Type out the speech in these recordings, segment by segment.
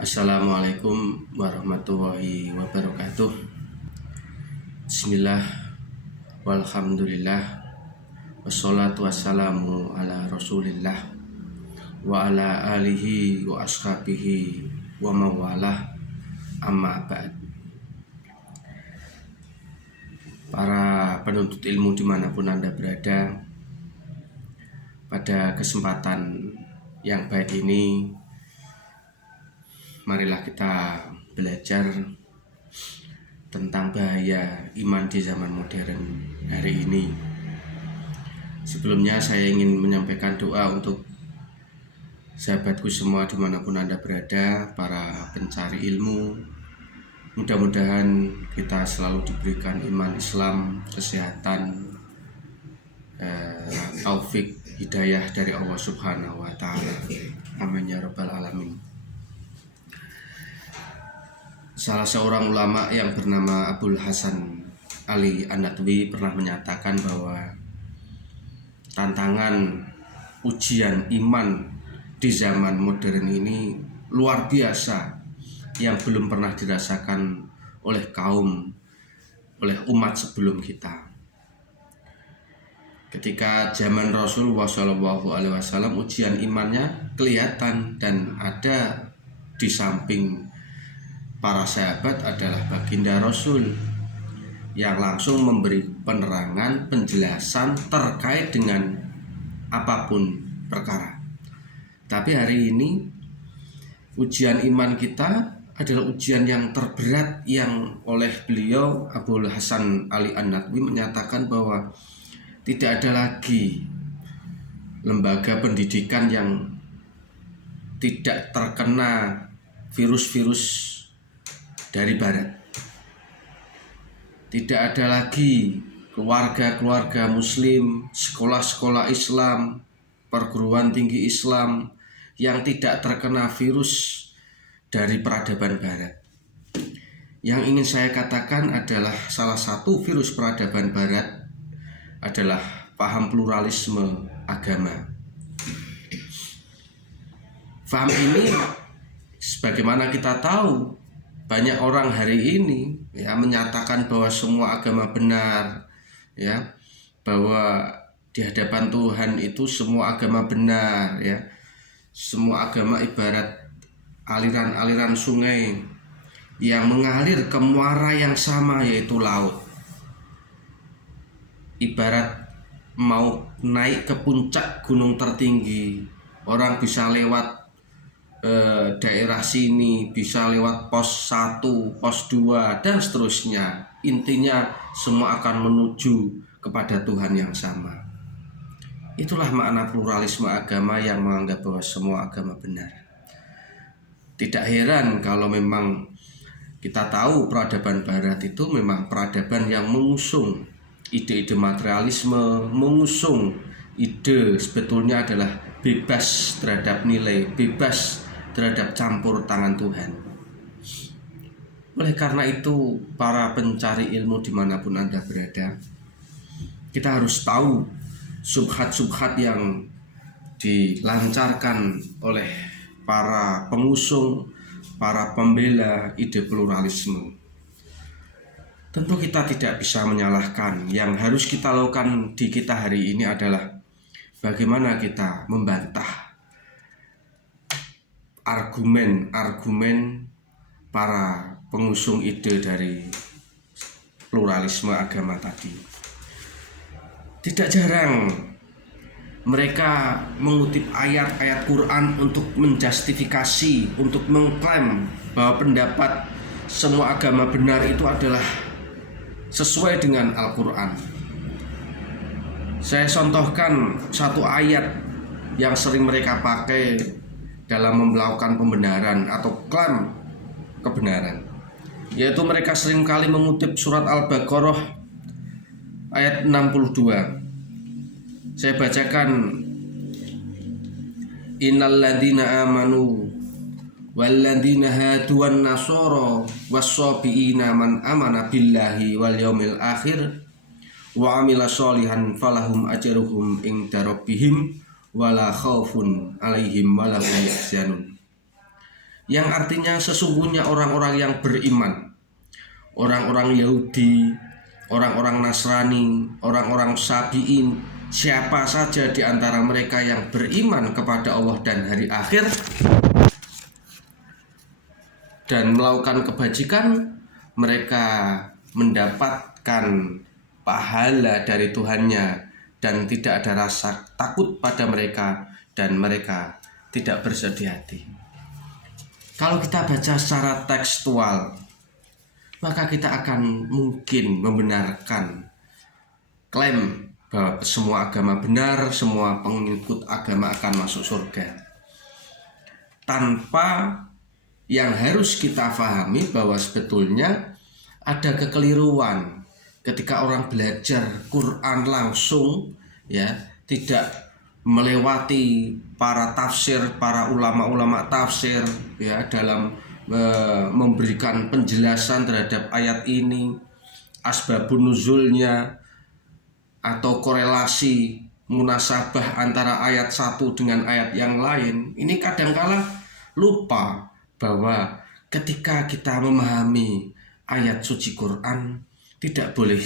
Assalamualaikum warahmatullahi wabarakatuh. Bismillah, walhamdulillah, wassalatu wassalamu ala rasulillah wa ala alihi wa ashabihi wa mawalah, amma ba'd. Para penuntut ilmu dimanapun Anda berada, pada kesempatan yang baik ini, marilah kita belajar tentang bahaya iman di zaman modern hari ini. Sebelumnya saya ingin menyampaikan doa untuk sahabatku semua dimanapun Anda berada, para pencari ilmu. Mudah-mudahan kita selalu diberikan iman Islam, kesehatan, taufik, hidayah dari Allah Subhanahu wa Ta'ala. Amin ya Rabbal Alamin. Salah seorang ulama yang bernama Abul Hasan Ali An-Nadwi pernah menyatakan bahwa tantangan ujian iman di zaman modern ini luar biasa, yang belum pernah dirasakan oleh umat sebelum kita. Ketika zaman Rasulullah SAW, ujian imannya kelihatan, dan ada di samping para sahabat adalah baginda Rasul yang langsung memberi penerangan, penjelasan terkait dengan apapun perkara. Tapi hari ini ujian iman kita adalah ujian yang terberat, yang oleh beliau Abul Hasan Ali An-Nadwi menyatakan bahwa tidak ada lagi lembaga pendidikan yang tidak terkena virus-virus dari barat. Tidak ada lagi keluarga-keluarga muslim, sekolah-sekolah Islam, perguruan tinggi Islam yang tidak terkena virus dari peradaban barat. Yang ingin saya katakan adalah salah satu virus peradaban barat adalah paham pluralisme agama. Paham ini, sebagaimana kita tahu, banyak orang hari ini menyatakan bahwa semua agama benar, bahwa di hadapan Tuhan itu semua agama benar, semua agama ibarat aliran-aliran sungai yang mengalir ke muara yang sama, yaitu laut. Ibarat mau naik ke puncak gunung tertinggi, orang bisa lewat daerah sini, bisa lewat pos 1, pos 2, dan seterusnya. Intinya semua akan menuju kepada Tuhan yang sama. Itulah makna pluralisme agama yang menganggap bahwa semua agama benar. Tidak heran kalau memang kita tahu peradaban barat itu memang peradaban yang mengusung ide-ide materialisme, mengusung ide sebetulnya adalah bebas terhadap nilai, bebas terhadap campur tangan Tuhan. Oleh karena itu, para pencari ilmu dimanapun Anda berada, kita harus tahu subhat-subhat yang dilancarkan oleh para pengusung, para pembela ide pluralisme. Tentu kita tidak bisa menyalahkan. Yang harus kita lakukan di kita hari ini adalah bagaimana kita membantah argumen-argumen para pengusung ide dari pluralisme agama tadi. Tidak jarang mereka mengutip ayat-ayat Quran untuk menjustifikasi, untuk mengklaim bahwa pendapat semua agama benar itu adalah sesuai dengan Al-Quran. Saya contohkan satu ayat yang sering mereka pakai dalam melakukan pembenaran atau klaim kebenaran, yaitu mereka seringkali mengutip surat Al-Baqarah ayat 62. Saya bacakan: Innal ladzina amanu wal ladzina hadu wan nasara was-sabiina man amana billahi wal yaumil akhir wa amila sholihan falahum ajruhum inda rabbihim wala khaufun alaihim wala hum yahzanun. yang artinya sesungguhnya orang-orang yang beriman, orang-orang Yahudi, orang-orang Nasrani, orang-orang Sabi'in, siapa saja di antara mereka yang beriman kepada Allah dan hari akhir dan melakukan kebajikan, mereka mendapatkan pahala dari Tuhannya dan tidak ada rasa takut pada mereka dan mereka tidak bersedih hati. Kalau kita baca secara tekstual, maka kita akan mungkin membenarkan klaim bahwa semua agama benar, semua pengikut agama akan masuk surga. Tanpa yang harus kita pahami bahwa sebetulnya ada kekeliruan ketika orang belajar Quran langsung, ya, tidak melewati para tafsir, para ulama-ulama tafsir, ya, dalam memberikan penjelasan terhadap ayat ini, asbabun nuzulnya atau korelasi munasabah antara ayat satu dengan ayat yang lain. Ini kadangkala lupa bahwa ketika kita memahami ayat suci Quran, tidak boleh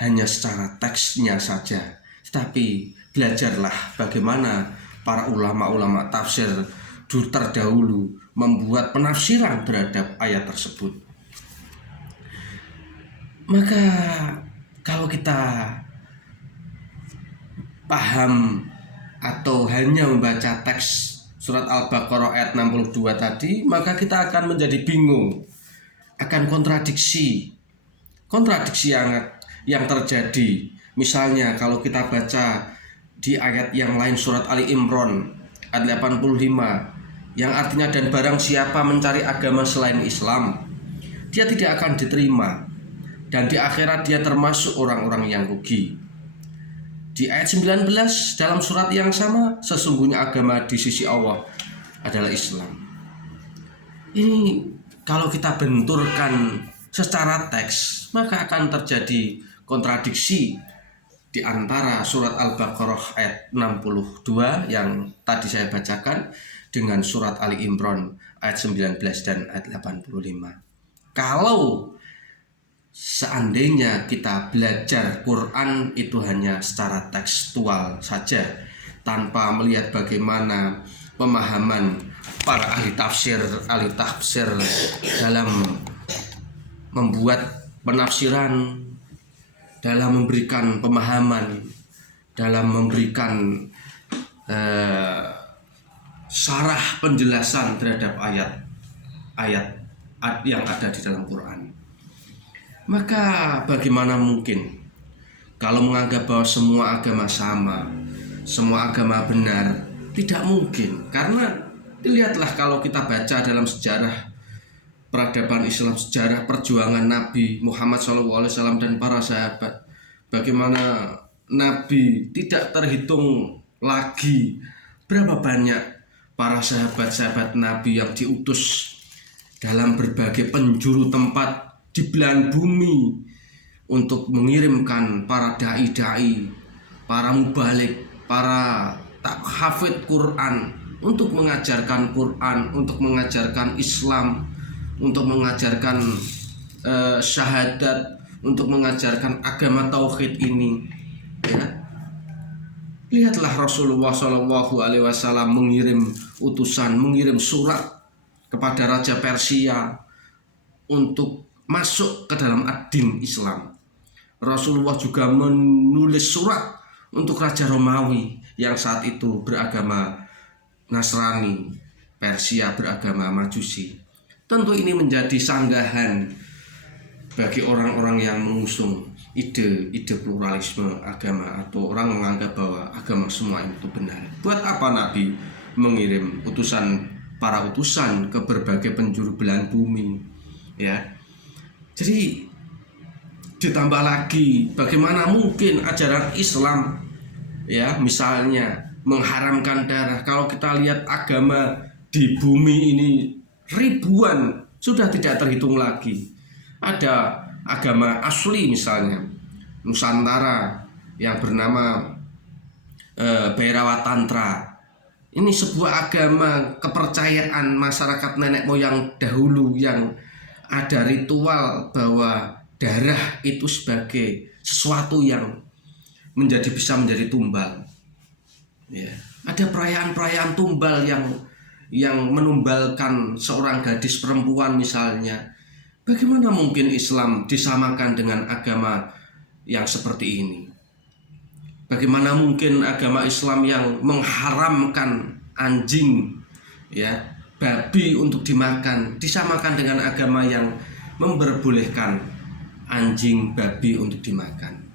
hanya secara teksnya saja, tetapi belajarlah bagaimana para ulama-ulama tafsir terdahulu membuat penafsiran terhadap ayat tersebut. Maka kalau kita paham atau hanya membaca teks surat Al-Baqarah ayat 62 tadi, maka kita akan menjadi bingung akan kontradiksi yang terjadi. Misalnya kalau kita baca di ayat yang lain surat Ali Imran ayat 85 yang artinya dan barang siapa mencari agama selain Islam, dia tidak akan diterima dan di akhirat dia termasuk orang-orang yang rugi. Di ayat 19 dalam surat yang sama, sesungguhnya agama di sisi Allah adalah Islam. Ini kalau kita benturkan secara teks, maka akan terjadi kontradiksi di antara surat Al-Baqarah ayat 62 yang tadi saya bacakan dengan surat Ali Imran ayat 19 dan ayat 85. Kalau seandainya kita belajar Quran itu hanya secara tekstual saja, tanpa melihat bagaimana pemahaman para ahli tafsir dalam membuat penafsiran, dalam memberikan pemahaman, dalam memberikan syarah penjelasan terhadap ayat yang ada di dalam Quran, maka bagaimana mungkin kalau menganggap bahwa semua agama sama, semua agama benar? Tidak mungkin, karena dilihatlah kalau kita baca dalam sejarah peradaban Islam, sejarah perjuangan Nabi Muhammad SAW dan para sahabat, bagaimana Nabi tidak terhitung lagi berapa banyak para sahabat-sahabat Nabi yang diutus dalam berbagai penjuru tempat di belahan bumi untuk mengirimkan para dai-dai, para mubalik, para hafid Quran, untuk mengajarkan Quran, untuk mengajarkan Islam, untuk mengajarkan syahadat, untuk mengajarkan agama tauhid ini, ya. Lihatlah Rasulullah SAW mengirim utusan, mengirim surat kepada Raja Persia untuk masuk ke dalam ad-din Islam. Rasulullah juga menulis surat untuk Raja Romawi yang saat itu beragama Nasrani, Persia beragama Majusi. Tentu ini menjadi sanggahan bagi orang-orang yang mengusung ide pluralisme agama, atau orang menganggap bahwa agama semua itu benar. Buat apa Nabi mengirim para utusan ke berbagai penjuru belahan bumi, ya? Jadi ditambah lagi bagaimana mungkin ajaran Islam, ya, misalnya mengharamkan darah. Kalau kita lihat agama di bumi ini ribuan, sudah tidak terhitung lagi. Ada agama asli misalnya Nusantara yang bernama Bhairawa Tantra, Ini sebuah agama kepercayaan masyarakat nenek moyang dahulu yang ada ritual bahwa darah itu sebagai sesuatu yang bisa menjadi tumbal. Ya, ada perayaan-perayaan tumbal yang menumbalkan seorang gadis perempuan misalnya. Bagaimana mungkin Islam disamakan dengan agama yang seperti ini? Bagaimana mungkin agama Islam yang mengharamkan anjing, ya, babi untuk dimakan disamakan dengan agama yang memperbolehkan anjing, babi untuk dimakan?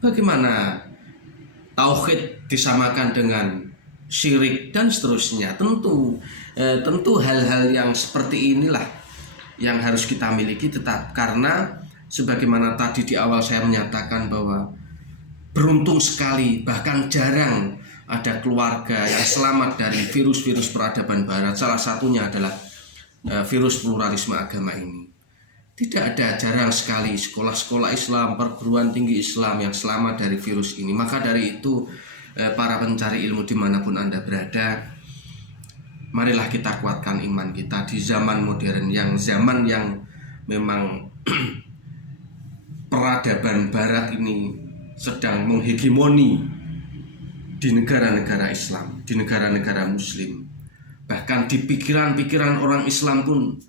Bagaimana tauhid disamakan dengan syirik dan seterusnya? Tentu hal-hal yang seperti inilah yang harus kita miliki, tetap karena sebagaimana tadi di awal saya menyatakan bahwa beruntung sekali, bahkan jarang ada keluarga yang selamat dari virus-virus peradaban barat. Salah satunya adalah virus pluralisme agama ini. Tidak ada, jarang sekali sekolah-sekolah Islam, perguruan tinggi Islam yang selamat dari virus ini. Maka dari itu, para pencari ilmu dimanapun Anda berada, marilah kita kuatkan iman kita di zaman modern, zaman yang memang peradaban barat ini sedang menghegemoni di negara-negara Islam, di negara-negara Muslim. Bahkan di pikiran-pikiran orang Islam pun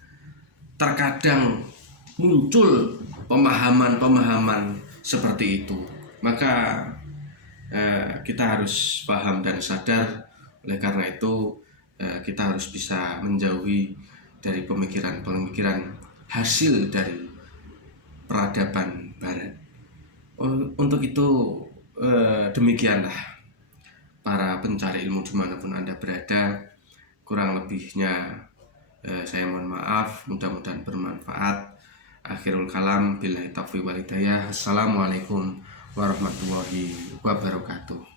terkadang muncul pemahaman-pemahaman seperti itu. Maka kita harus paham dan sadar. Oleh karena itu kita harus bisa menjauhi dari pemikiran-pemikiran hasil dari peradaban barat. Untuk itu demikianlah para pencari ilmu dimanapun Anda berada. Kurang lebihnya saya mohon maaf, mudah-mudahan bermanfaat. Akhirul kalam, billahi taufiq wal hidayah. Assalamualaikum warahmatullahi wabarakatuh.